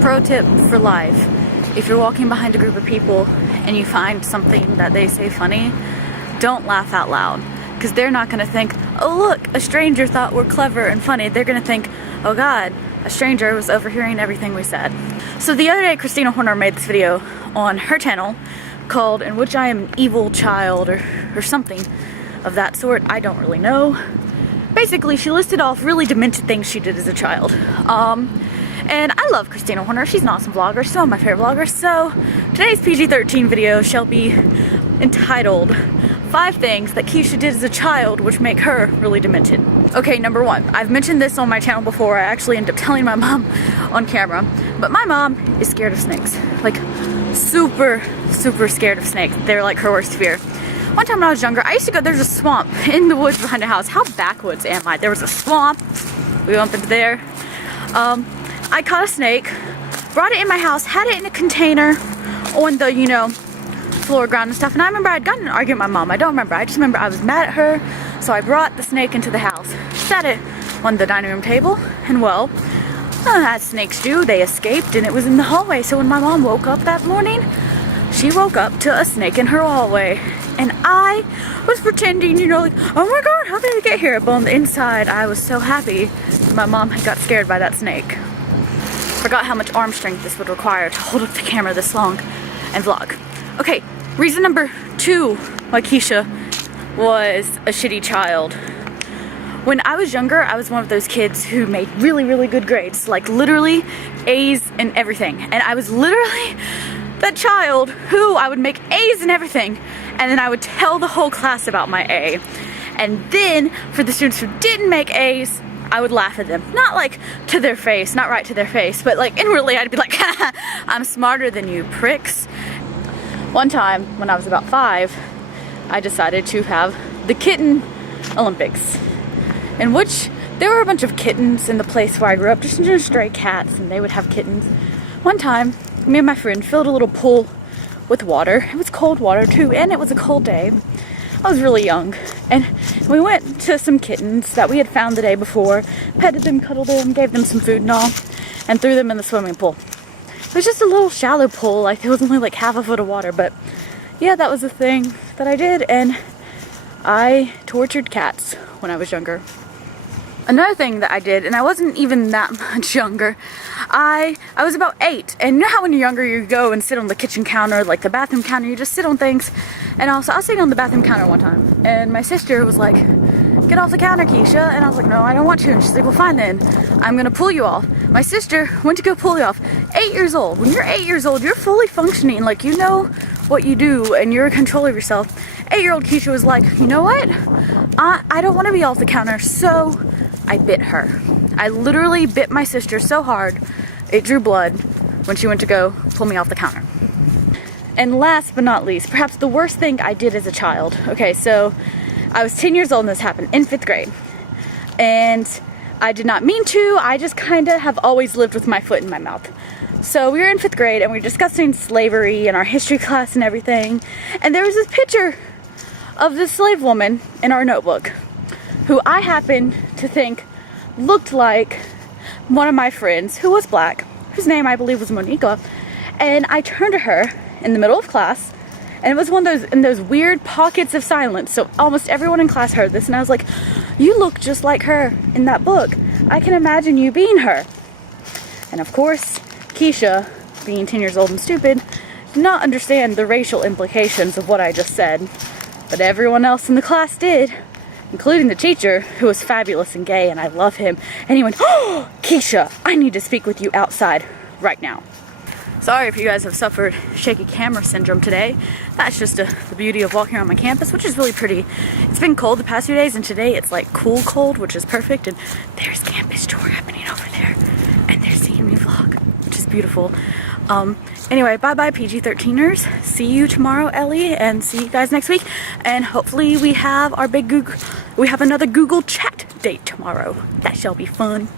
Pro tip for life: if you're walking behind a group of people and you find something that they say funny, don't laugh out loud, because they're not going to think, oh look, a stranger thought we're clever and funny. They're going to think, oh god, a stranger was overhearing everything we said. So the other day, Christina Horner made this video on her channel called "In Which I Am an Evil Child" or something of that sort. I don't really know. Basically, she listed off really demented things she did as a child. And I love Christina Horner. She's an awesome vlogger. She's one of my favorite vloggers. So today's PG-13 video shall be entitled 5 things that Keshia did as a child which make her really demented. Okay, number 1. I've mentioned this on my channel before. I actually ended up telling my mom on camera. But my mom is scared of snakes. Like, super, super scared of snakes. They're like her worst fear. One time when I was younger, I used to go, there's a swamp in the woods behind the house. How backwoods am I? There was a swamp. We went into there. I caught a snake, brought it in my house, had it in a container on the, you know, floor, ground and stuff. And I remember I'd gotten in an argument with my mom. I don't remember. I just remember I was mad at her. So I brought the snake into the house, set it on the dining room table, and well, as snakes do, they escaped and it was in the hallway. So when my mom woke up that morning, she woke up to a snake in her hallway. And I was pretending, you know, like, oh my god, how did it get here? But on the inside, I was so happy that my mom had got scared by that snake. Forgot how much arm strength this would require to hold up the camera this long and vlog. Okay, reason number 2 why Keshia was a shitty child. When I was younger, I was one of those kids who made really, really good grades. Like literally A's in everything. And I was literally that child who I would make A's in everything. And then I would tell the whole class about my A. And then for the students who didn't make A's, I would laugh at them. Not like to their face, not right to their face, but like inwardly I'd be like, I'm smarter than you pricks. One time when I was about 5, I decided to have the kitten Olympics, in which there were a bunch of kittens in the place where I grew up, just stray cats, and they would have kittens. One time, me and my friend filled a little pool with water. It was cold water too, and it was a cold day. I was really young, and we went to some kittens that we had found the day before, petted them, cuddled them, gave them some food and all, and threw them in the swimming pool. It was just a little shallow pool, like there was only like half a foot of water, but yeah, that was the thing that I did, and I tortured cats when I was younger. Another thing that I did, and I wasn't even that much younger, I was about 8, and you know how when you're younger you go and sit on the kitchen counter, like the bathroom counter, you just sit on things, and also I was sitting on the bathroom counter one time, and my sister was like, get off the counter, Keshia, and I was like, no, I don't want to, and she's like, well fine then, I'm gonna pull you off. My sister went to go pull you off. 8 years old. When you're 8 years old, you're fully functioning, like you know what you do, and you're in control of yourself. 8-year-old Keshia was like, you know what, I don't want to be off the counter, so I bit her. I literally bit my sister so hard, it drew blood when she went to go pull me off the counter. And last but not least, perhaps the worst thing I did as a child. Okay, so I was 10 years old and this happened in 5th grade. And I did not mean to, I just kind of have always lived with my foot in my mouth. So we were in 5th grade and we were discussing slavery in our history class and everything. And there was this picture of this slave woman in our notebook, who I happened to think looked like one of my friends who was black, whose name I believe was Monica. And I turned to her in the middle of class, and it was one of those weird pockets of silence, so almost everyone in class heard this, and I was like, you look just like her in that book. I can imagine you being her. And of course, Keshia, being 10 years old and stupid, did not understand the racial implications of what I just said, but everyone else in the class did, including the teacher, who was fabulous and gay, and I love him. And he went, oh, Keshia, I need to speak with you outside right now. Sorry if you guys have suffered shaky camera syndrome today. That's just the beauty of walking around my campus, which is really pretty. It's been cold the past few days, and today it's like cool cold, which is perfect. And there's campus tour happening over there, and they're seeing me vlog, which is beautiful. Anyway, bye-bye PG-13ers. See you tomorrow, Ellie, and see you guys next week. And hopefully we have our big another Google chat date tomorrow. That shall be fun.